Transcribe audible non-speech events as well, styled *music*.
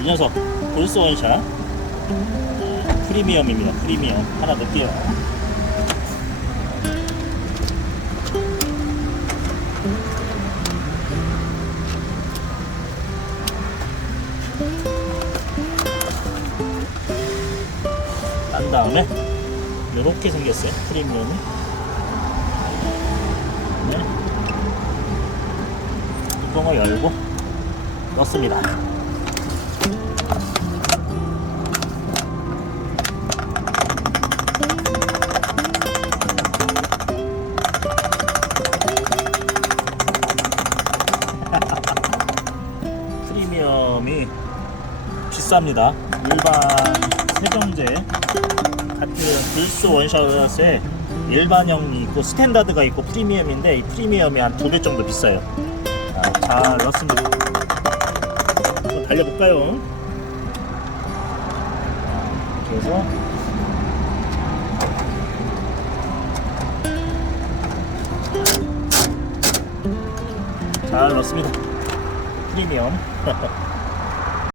이 녀석 볼스 원샷 네, 프리미엄입니다. 프리미엄 하나 넣을게요. 난 다음에 이렇게 생겼어요. 프리미엄이. 네. 뚜껑을 열고 넣습니다. 프리미엄이 비쌉니다. 일반 세정제 같은 불스 원샷에 일반형이 있고 스탠다드가 있고 프리미엄인데 이 프리미엄이 한 두 배 정도 비싸요. 자, 잘 넣습니다. 한번 달려볼까요? 해서 잘 넣습니다. 프리미엄. *laughs*